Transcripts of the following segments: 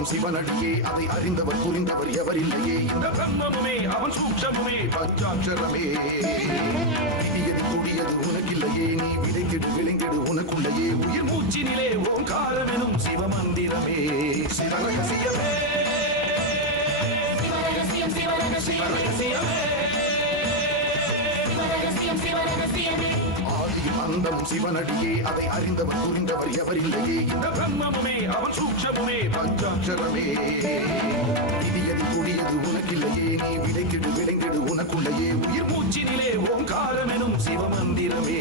அந்தமும் சிவனடியே அதை அறிந்தவர் புரிந்தவர் எவரில்லையே இந்த பிரம்மமுமே அவன் சூக்ஷமுமே பஞ்சாட்சரமே விதியது கூடியது உனக்கில்லையே நீ விதைத்திடு விளைந்திடு உனக்குள்ளையே உயிர் மூச்சினிலே ஓங்காரமெனும் சிவமந்திரமே சிவரகசியமே ஆதியும் அந்தமும் சிவனடியே அதை அறிந்தவர் புரிந்தவர் எவரில்லையே இந்த பிரம்மமுமே அவன் சூக்ஷமுமே பஞ்சாட்சரமே விதியது கூடியது உனக்கில்லையே நீ விதைத்திடு விளைந்திடு உனக்குள்ளையே உயிர் மூச்சினிலே ஓங்காரமெனும் சிவமந்திரமே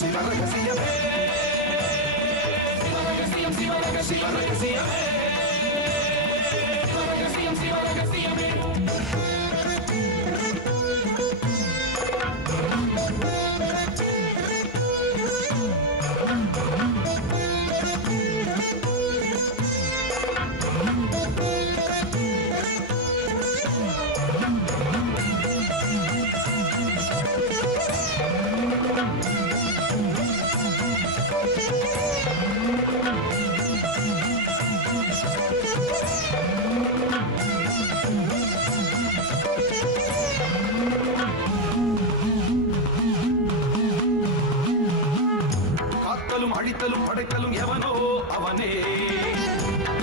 சிவரகசியமே சிவரகசியமே அழித்தலும் படைத்தலும் எவனோ அவனே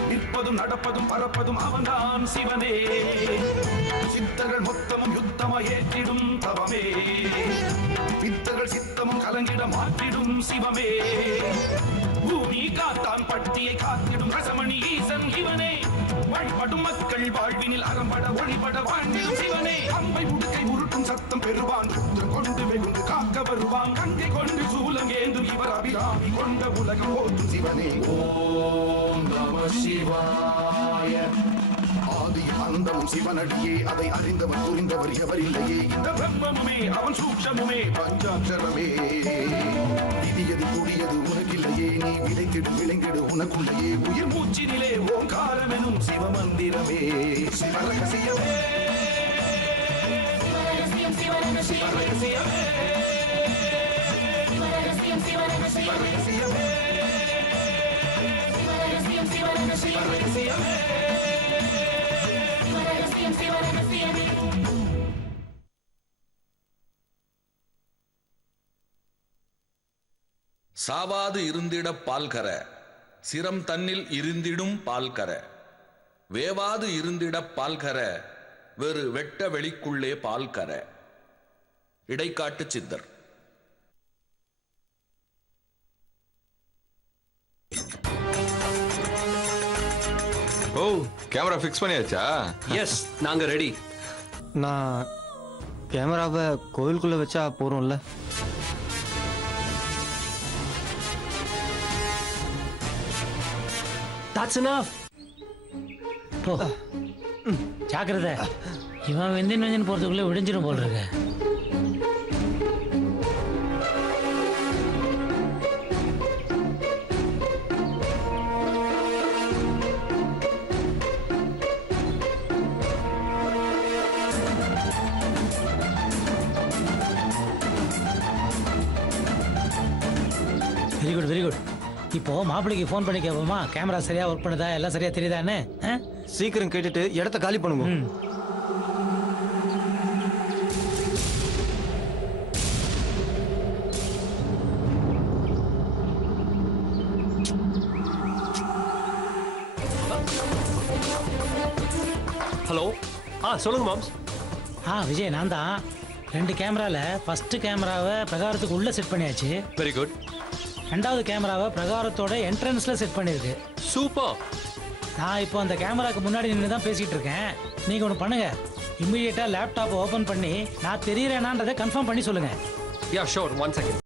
நிற்பதும் நடப்பதும் பறப்பதும் அவன்தான் சிவனே சித்தர்கள் மொத்தமும் யுத்தமா ஏற்றிடும் தவமே பித்தர்கள் சித்தமும் கலங்கிட மாற்றிடும் சிவமே பூமி காத்தான் பட்டியை காத்திடும் ரசமணி ஈசன் இவனே வழிபடும் மக்கள் வாழ்வினில் அறம்பட ஒளிபட வாழ்ந்திடும் சிவனே அம்பை முடுக்கை உருட்டும் சத்தம் பெறுவான் கொண்டு வெகுண்டு காக்க வருவான் கங்கை கொண்டு சூலம் ஏந்தும் இவர் அபிராமி கொண்ட உலகம் போற்றும் சிவனே ஓம் நம சிவாய ஆதியும் அந்தமும் சிவனடியே அதை அறிந்தவர் புரிந்தவர் எவரில்லையே இந்த பிரம்மமுமே அவன் சூக்ஷமுமே பஞ்சாட்சரமே விதியது கூடியது உனக்கில்லையே நீ விதைத்திடு விளைந்திடு உனக்குள்ளையே உயிர் மூச்சினிலே ஓங்காரமெனும் சிவமந்திரமே சிவரகசியமே சிவரகசியமே சிவரகசியமே சிவரகசியமே சாவாது இருந்திட பால்கர சிரம் தன்னில் இருந்திடும் பால்கர வேவாது இருந்திட பால்கர வெறு வெட்ட வெளிக்குள்ளே பால்கர. இடைக்காட்டு சித்தர். ஓ, கேமரா ஃபிக்ஸ் பண்ணியாச்சா? எஸ், நாங்க ரெடி. நான் கேமராவை கோயிலுக்குள்ள வச்சா போறோம்ல? That's enough. போ, ஜாக்கிரதை. இவன் வெந்தின் வெந்தின் போறதுக்குள்ள விடிஞ்சிடும் போல் இருக்கு. Very good, very good. இப்போ மாப்பிள்ளைக்கு ஃபோன் பண்ணி கேட்போமா, கேமரா சரியா ஒர்க் பண்ணுதா, எல்லாம் சரியா தெரியுதான்னு? சீக்கிரம் கேட்டுட்டு இடத்த காலி பண்ணுங்க. ஹலோ, சொல்லுங்க மாம்ஸ். விஜய், நான் தான். 2 கேமரால ஃபர்ஸ்ட் கேமராவை பிரகாரத்துக்கு உள்ள செட் பண்ணியாச்சு. Very good. 2வது கேமராவை பிரகாரத்தோட என்ட்ரன்ஸ்ல செட் பண்ணிருக்கு. சூப்பர். நான் இப்போ அந்த கேமராக்கு முன்னாடி நின்று தான் பேசிட்டு இருக்கேன். நீங்க ஒன்று பண்ணுங்க, இம்மிடியேட்டா லேப்டாப் ஓபன் பண்ணி நான் தெரியறேனான்றதை கன்ஃபார்ம் பண்ணி சொல்லுங்க. யா sure, 1 second.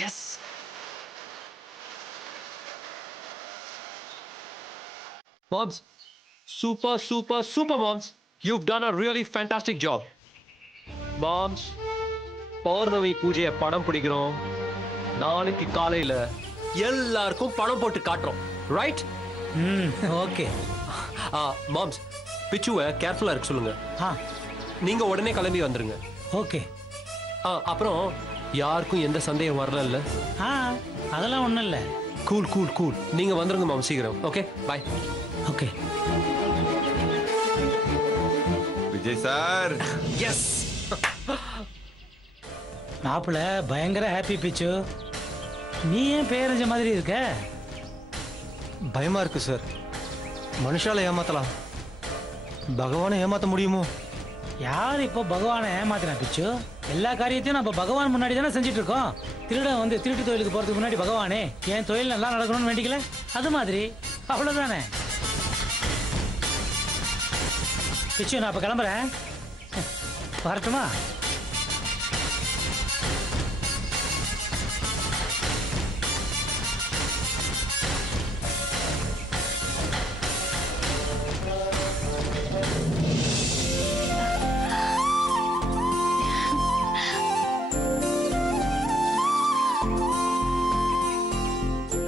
Yes. Moms, super moms. You've done a really fantastic job. Moms, பௌர்ணமி பூஜையை படம் பிடிக்கிறோம். நாளைக்கு காலையில எல்லாருக்கும் படம் போட்டு காட்டுறோம். ரைட்? ஓகே. மாம்ஸ், பிச்சுவை கேர்ஃபுல்லா இருக்க சொல்லுங்க. நீங்க உடனே கிளம்பி வந்துருங்க. ஓகே. அப்புறம் யாருக்கும் எந்த சந்தேகம் வரல? அதெல்லாம் ஒண்ணும் இல்ல. Cool cool cool. நீங்க வந்துருங்க மாமா சீக்கிரம். Okay bye. Okay. Vijay sir. Yes. மாப்பிள்ள பயங்கர ஹாப்பி பிச்சு. நீ ஏன் பேரஞ்ச மாதிரி இருக்க? பயமா இருக்கு சார். மனுஷால ஏமாத்தலாம், பகவானை ஏமாத்த முடியுமோ? யார் இப்போ பகவானை ஏமாத்தினா பிச்சு? எல்லா காரியத்தையும் நம்ம பகவான் முன்னாடி தானே செஞ்சுட்டு இருக்கோம். திருடன் வந்து திருட்டு தொழிலுக்கு போறதுக்கு முன்னாடி பகவானே என் தொழில் நல்லா நடக்கணும்னு வேண்டிக்கல, அது மாதிரி அவ்வளவுதானே. பிச்சு நான் இப்ப கிளம்புறேன், வரட்டுமா?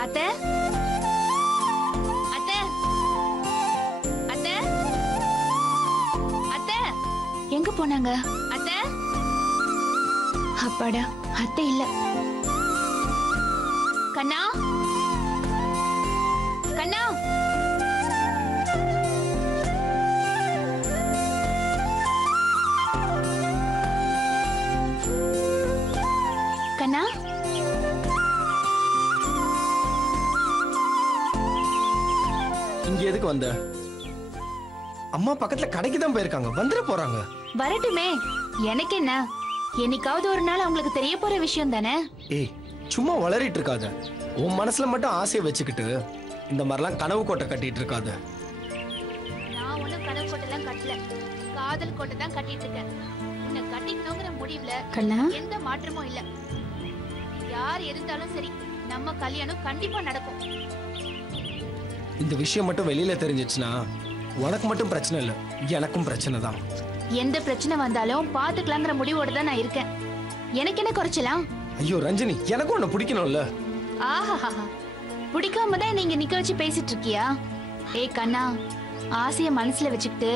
அத்தை அத்தை அத்தை அத்தை எங்க போனாங்க? அத்தை அப்பாடா அத்தை இல்ல. கண்ணா கண்ணா கண்ணா இங்க எதுக்கு வந்த? அம்மா பக்கத்துல கடைக்கு தான் போயிருக்காங்க, வந்துட போறாங்க. வரட்டுமே, எனக்கு என்ன? என்னைக்காவது ஒரு நாள் அவங்களுக்கு தெரிய போற விஷயம் தானே. ஏய் சும்மா வளரிட்டு இருக்காத. உன் மனசுல மட்டும் ஆசையை வச்சுக்கிட்டு இந்த மாதிரிலாம் கனவு கோட்டை கட்டிட்டு இருக்காத. நான் ஒண்ணும் கனவு கோட்டெல்லாம் கட்டல, காதல் கோட்டை தான் கட்டிட்டு இருக்கேன். உன்னை கட்டிக்கணுங்கிற முடிவுல எந்த மாற்றமும் இல்ல. யார் இருந்தாலும் சரி, நம்ம கல்யாணம் கண்டிப்பா நடக்கும். இந்த விஷயம் மட்டும் வெளியில தெரிஞ்சிச்சுன்னா உனக்கு மட்டும் பிரச்சனை இல்ல, எனக்கும் பிரச்சனை தான். எந்த பிரச்சனை வந்தாலும் பாத்துக்கலாங்கிற முடிவோட தான் நான் இருக்கேன். எனக்கு என்ன குறைச்சலாம்? ஐயோ ரஞ்சினி, எனக்கும் உன்னை பிடிக்கணும்ல. ஆஹா, பிடிக்காம தான் நீங்க நிக்க வச்சு பேசிட்டு இருக்கியா? ஏய் கண்ணா, ஆசைய மனசுல வச்சுக்கிட்டு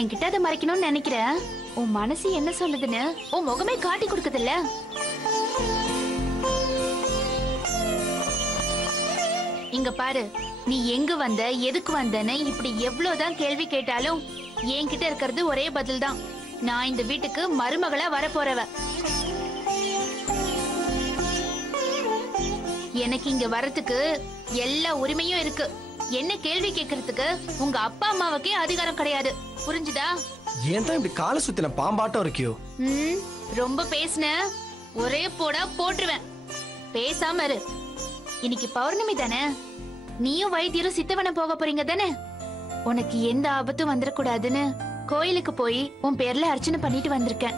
என்கிட்ட அதை மறைக்கணும்னு நினைக்கிற. உன் மனசு என்ன சொல்லுதுன்னு உன் முகமே காட்டி கொடுக்குதுல்ல. இங்க பாரு, நீ எங்க வந்த, எதுக்கு வந்தன்னு இப்படி எவ்வளவுதான் கேள்வி கேட்டாலும் என்கிட்ட இருக்கிறது ஒரே பதில் தான். நான் இந்த வீட்டுக்கு மருமகளா வரப்போறவ. எனக்கு இங்க வரதுக்கு எல்லா உரிமையும் இருக்கு. என்ன கேள்வி கேட்கறதுக்கு உங்க அப்பா அம்மாவுக்கே அதிகாரம் கிடையாது. புரிஞ்சுதா? ஏன் தான் இப்படி காலை சுத்தின பாம்பாட்டம் இருக்கியோ? ரொம்ப பேசுன ஒரே போடா போட்டுருவேன். பேசாம இரு. இன்னைக்கு பௌர்ணமி தானே, நீயும் வைத்தியரும் சித்தவன போக போறீங்க தானே. உனக்கு எந்த ஆபத்தும் வந்துடக்கூடாதுன்னு கோயிலுக்கு போய் உன் பேர்ல அர்ச்சனை பண்ணிட்டு வந்திருக்கேன்.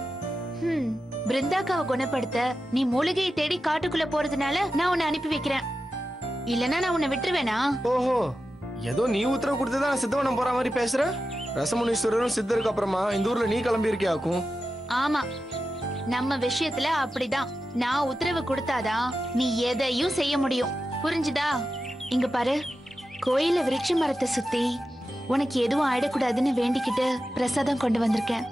பிருந்தாக்காவை குணப்படுத்த நீ மூலிகையை தேடி காட்டுக்குள்ள போறதுனால நான் உன்னை அனுப்பி வைக்கிறேன். இல்லனா நான் உன்னை விட்டுருவேனா? ஓஹோ, ஏதோ நீ உத்தரவு கொடுத்துதான் சித்தவனம் போற மாதிரி பேசுற. ரசமுனீஸ்வரரும் சித்தருக்கு அப்புறமா இந்த ஊர்ல நீ கிளம்பி இருக்கியாக்கும். ஆமா, நம்ம விஷயத்துல அப்படிதான். நான் உத்தரவு கொடுத்தாதான் நீ எதையும் செய்ய முடியும். புரிஞ்சுதா? இங்க பாரு, கோயில விருட்ச மரத்தை சுத்தி உனக்கு எதுவும் ஆயிடக்கூடாதுன்னு வேண்டிக்கிட்டு பிரசாதம் கொண்டு வந்திருக்கேன்.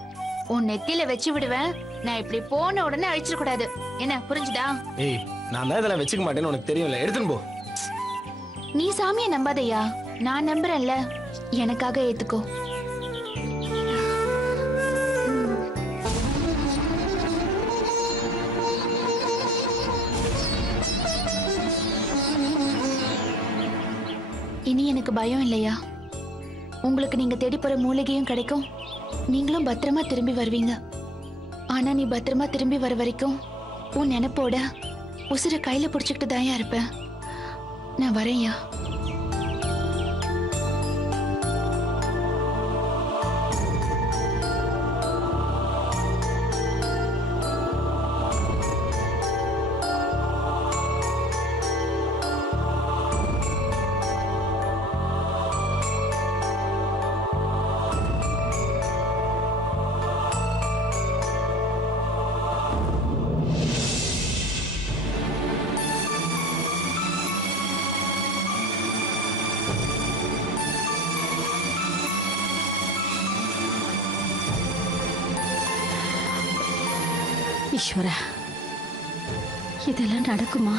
உன் நெத்தியில வச்சு விடுவேன். நான் இப்படி போன உடனே அழிச்சிடக்கூடாது. என்ன புரிஞ்சுதா? ஏய், நான் தான் இதெல்லாம் வச்சுக்க மாட்டேன்னு உனக்கு தெரியும்ல, எடுத்துன்னு போ. நீ சாமியை நம்பாதையா, நான் நம்புறேன்ல. எனக்காக ஏத்துக்கோ. இனி எனக்கு பயம் இல்லையா? உங்களுக்கு நீங்க தேடி போற மூலிகையும் கிடைக்கும், நீங்களும் பத்திரமா திரும்பி வருவீங்க. ஆனா நீ பத்திரமா திரும்பி வர வரைக்கும் உன் நினைப்போட உசுர கையில புடிச்சுக்கிட்டு தான் இருப்பேன். நான் வரேன்யா. ஈஸ்வரா, இதெல்லாம் நடக்குமா?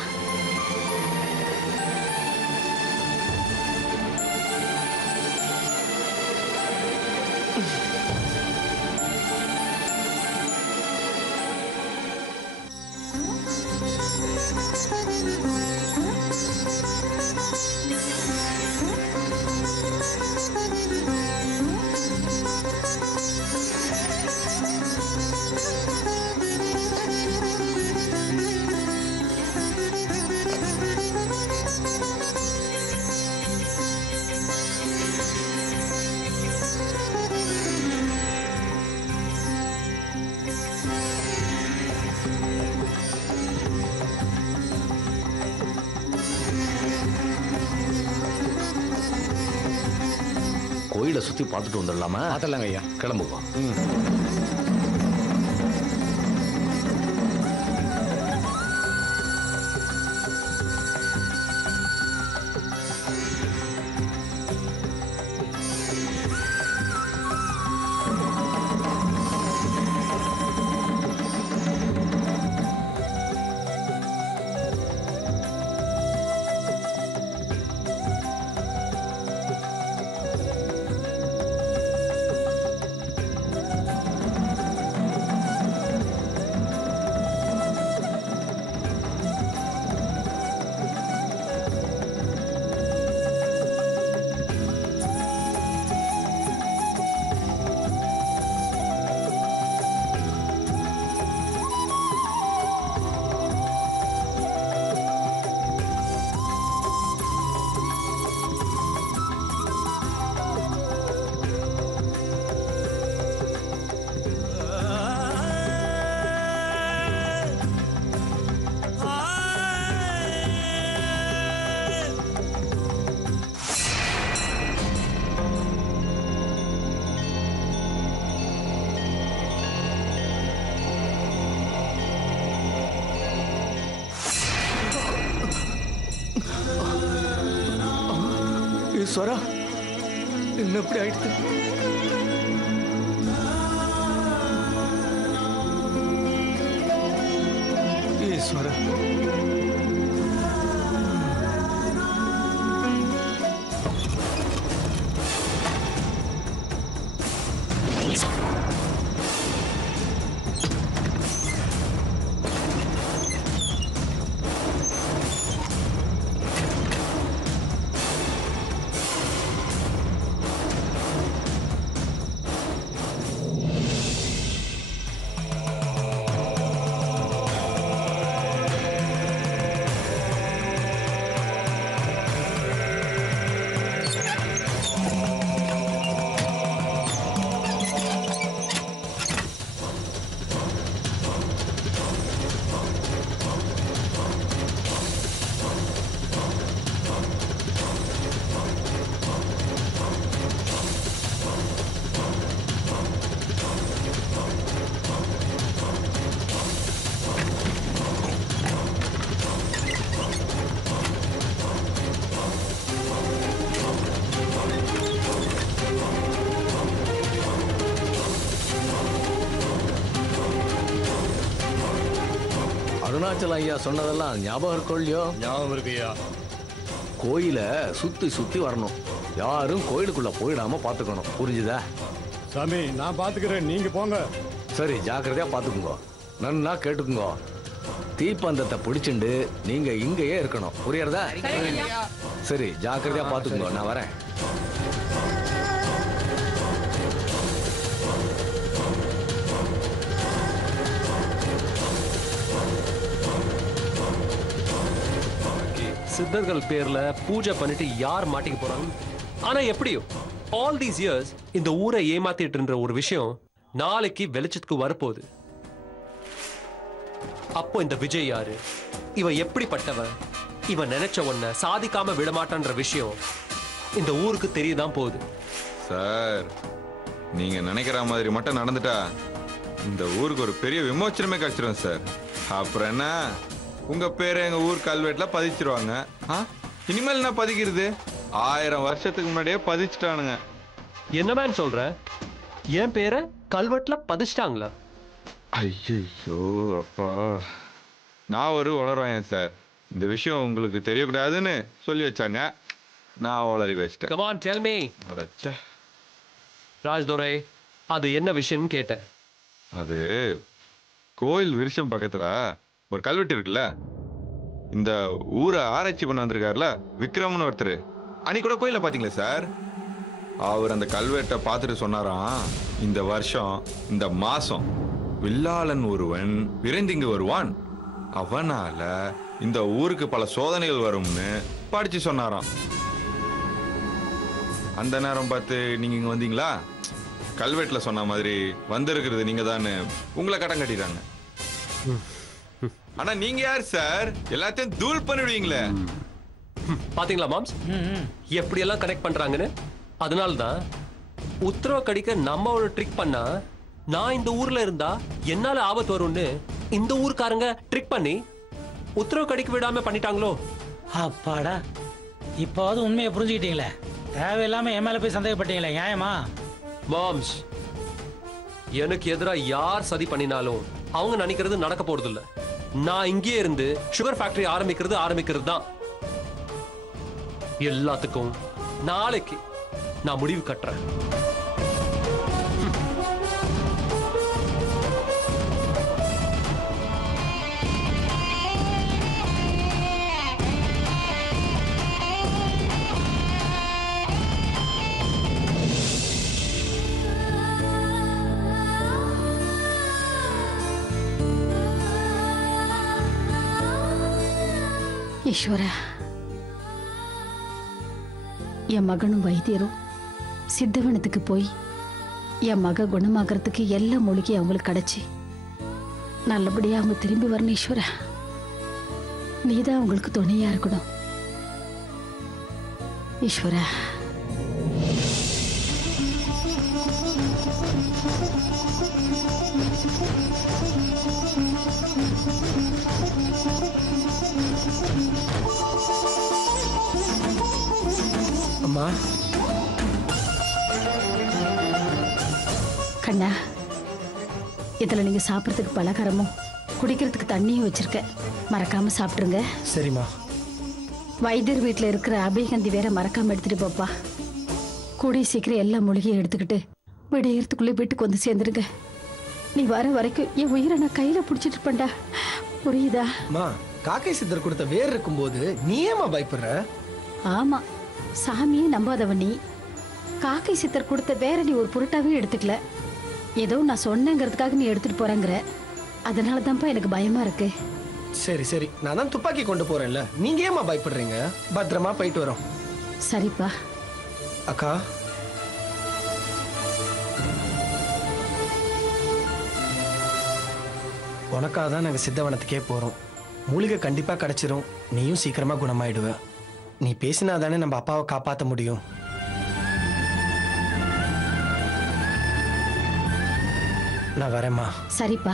கோயிலை சுத்தி பார்த்துட்டு வந்துடலாமா? பார்த்துடலாங்க ஐயா. கிளம்புவோம். ஈஸ்வரா, என்ன எப்படி ஆயிடுது? ஈஸ்வரா, அருணாச்சல ஐயா சொன்னதெல்லாம் ஞாபகம் இருக்கோ இல்லையோ? ஞாபகம் இருக்குயா. கோயிலை சுத்தி சுத்தி வரணும். யாரும் கோயிலுக்குள்ள போயிடாம பாத்துக்கணும். புரிஞ்சுதா? சாமி, நான் பாத்துக்கிறேன், நீங்க போங்க. சரி, ஜாக்கிரதையா பாத்துக்குங்க. நன்னா கேட்டுக்குங்க. தீப்பந்தத்தை பிடிச்சிண்டு நீங்க இங்கேயே இருக்கணும். புரியறதா? சரி, ஜாக்கிரதையா பாத்துக்குங்க. நான் வரேன். சித்தர்கள் பேர்ல பூஜை பண்ணிட்டு யார் மாட்டிக்க போறாங்க? ஆனா எப்படியோ ஆல் தீஸ் இயர்ஸ் இந்த ஊரை ஏமாத்திட்டு இருந்த ஒரு விஷயம் நாளைக்கு வெளிச்சத்துக்கு வரப்போகுது. அப்போ இந்த விஜய் யாரு, இவன் எப்படிப்பட்டவன், இவன் நினைச்ச ஒன்ன சாதிக்காம விடமாட்டான்ற விஷயம் இந்த ஊருக்கு தெரியதான் போகுது. சார், நீங்க நினைக்கிற மாதிரி மட்டும் நடந்துட்டா இந்த ஊருக்கு ஒரு பெரிய விமோச்சனமே கிடைச்சிடும் சார். அப்புறம் என்ன, உங்க பேரை எங்க ஊர் கல்வெட்டுல பதிச்சிருவாங்க. இனிமேல் என்ன பதிக்கிறது? 1000 வருஷத்துக்கு முன்னாடியே பதிச்சுட்டானுங்க. என்ன மேன் சொல்ற? என் பேரை கல்வெட்டுல பதிச்சிட்டாங்களா? ஐயோ அப்பா, நான் ஒரு உளருவேன் சார். இந்த விஷயம் உங்களுக்கு தெரியக்கூடாதுன்னு சொல்லி வச்சாங்க, நான் உளறி வச்சிட்டேன். Come on, tell me. Rajdurai, அது என்ன விஷயம்னு கேட்டேன். அது கோயில் விருஷம் பக்கத்துல ஒரு கல்வெட்டு இருக்குல்ல, இந்த ஊரை ஆராய்ச்சி பண்ண வந்திருக்காருல விக்ரம்னு ஒருத்தர், அன்னைக்கு கூட கோயில பாத்தீங்களா சார்? அவர் அந்த கல்வெட்டை பார்த்துட்டு சொன்னாராம், இந்த வருஷம் இந்த மாசம் வில்லாளன் ஒருவன் விரைந்திங்கு வருவான், அவனால இந்த ஊருக்கு பல சோதனைகள் வரும்னு படிச்சு சொன்னாராம். அந்த நேரம் பார்த்து நீங்க இங்க வந்தீங்களா? கல்வெட்டுல சொன்ன மாதிரி வந்திருக்கிறது நீங்க தானே, உங்களை கடன் கட்டிட்டாங்க. ஆனா நீங்க யார் சார்? எல்லாத்தையும் தூள் பண்ணிடுவீங்களே. பாத்தீங்களா மாம்ஸ், எப்படி எல்லாம் கனெக்ட் பண்றாங்கன்னு? அதனால்தான் உத்தரவு கடிக்க நம்ம ஒரு ட்ரிக் பண்ணா, நான் இந்த ஊர்ல இருந்தா என்னால ஆபத்து வரும்னு இந்த ஊர்க்காரங்க ட்ரிக் பண்ணி உத்தரவு கடிக்க விடாம பண்ணிட்டாங்களோ. அப்பாடா, இப்போது உண்மையை புரிஞ்சுக்கிட்டீங்களே. தேவையில்லாம என் மேல போய் சந்தேகப்பட்டீங்களே, நியாயமா? மாம்ஸ், எனக்கு எதிரா யார் சதி பண்ணினாலும் அவங்க நினைக்கிறது நடக்க போறது இல்ல. நான் இங்கே இருந்து சுகர் ஃபேக்டரி ஆரம்பிக்கிறது தான். எல்லாத்துக்கும் நாளைக்கு நான் முடிவு கட்டுறேன். ஈஸ்வரா, என் மகனும் வைத்தியரும் சித்தவனத்துக்கு போய் என் மக குணமாகறதுக்கு எல்லா மூலிகையும் அவங்களுக்கு கிடைச்சி நல்லபடியா அவங்க திரும்பி வரணும். ஈஸ்வரா, நீதான் அவங்களுக்கு துணையா இருக்கணும். ஈஸ்வரா, அம்மா. கண்ணா, இதுல நீங்க சாப்பிட்றதுக்கு பலகாரமும் குடிக்கிறதுக்கு தண்ணியும் வச்சிருக்கேன், மறக்காம சாப்பிட்டுருங்க. சரிம்மா. வைத்தியர் வீட்டில் இருக்கிற அபிகந்தி வேற மறக்காம எடுத்துட்டு போப்பா. கூடிய சீக்கிரம் எல்லா மூலிகையும் எடுத்துக்கிட்டு விடையறதுக்குள்ளே வீட்டுக்கு வந்து சேர்ந்துருங்க. நீ வர வரைக்கும் என் உயிரை நான் கையில பிடிச்சிட்டு இருப்பேன்டா, புரியுதா? அம்மா, காக்கை சித்தர் கொடுத்த வேர் இருக்கும்போது நீ ஏமா பயப்படுற? ஆமா, சாமியே நம்பாதவன் நீ. காக்கை சித்தர் கொடுத்த வேற நீ ஒரு பொருட்டாவே எடுத்துக்கல. ஏதோ நான் சொன்னேங்கிறதுக்காக நீ எடுத்துட்டு போறேங்கிற, அதனால தான்ப்பா எனக்கு பயமா இருக்கு. சரி சரி, நான் தான் துப்பாக்கி கொண்டு போறேன்ல, நீங்க ஏமா பயப்படுறீங்க? பத்திரமா போயிட்டு வரோம். சரிப்பா. அக்கா, உனக்காக தான் நாங்கள் சித்தவனத்துக்கே போகிறோம். மூலிகை கண்டிப்பாக கிடைச்சிரும், நீயும் சீக்கிரமாக குணமாயிடுவ. நீ பேசினா தானே நம்ம அப்பாவை காப்பாற்ற முடியும். நான் வரேம்மா. சரிப்பா,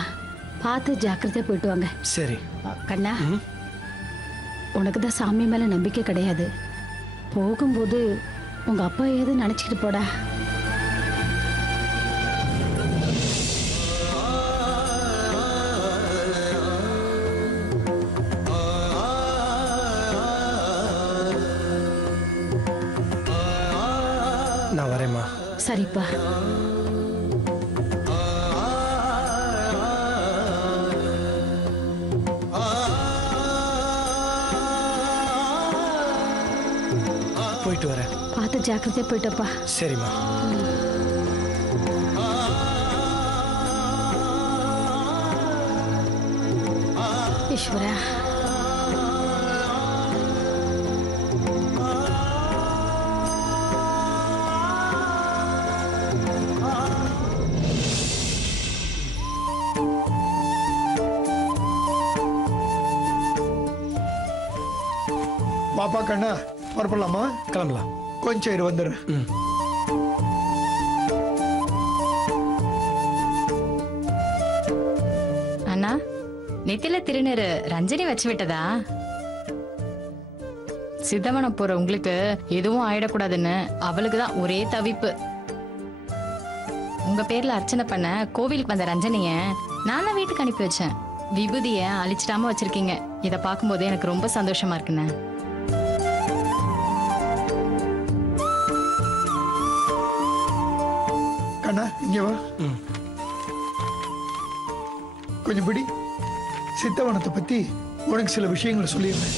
பார்த்து ஜாக்கிரதையா போயிட்டு வாங்க. சரி கண்ணா, உனக்கு தான் சாமி மேல நம்பிக்கை கிடையாது. போகும்போது உங்க அப்பா ஏதோ நினைச்சுக்கிட்டு போடா. நான் வரேம்மா. சரிப்பா. போயிட்டு வரேன். பார்த்து ஜாக்கிரதையா போயிட்டப்பா. சரிம்மா. ஈஸ்வரா, பாப்பா கண்ணா, புறப்படலாமா? கிளம்பலாம். கொஞ்சம் இரு, வந்துடுறேன். அண்ணா, நெத்தில திருநீரு ரஞ்சனி வச்சு விட்டதா? சித்தவனம் போற உங்களுக்கு எதுவும் ஆயிடக்கூடாதுன்னு அவளுக்கு தான் ஒரே தவிப்பு. உங்க பேர்ல அர்ச்சனை பண்ண கோவிலுக்கு வந்த ரஞ்சனிய நான் தான் வீட்டுக்கு அனுப்பி வச்சேன். விபூதிய அழிச்சிடாம வச்சிருக்கீங்க. இத பார்க்கும்போது எனக்கு ரொம்ப சந்தோஷமா இருக்குண்ணே. கண்ணா இங்க வா. கொஞ்சம் பிடி. சித்தவனத்தை பத்தி உனக்கு சில விஷயங்களை சொல்லியிருந்தேன்.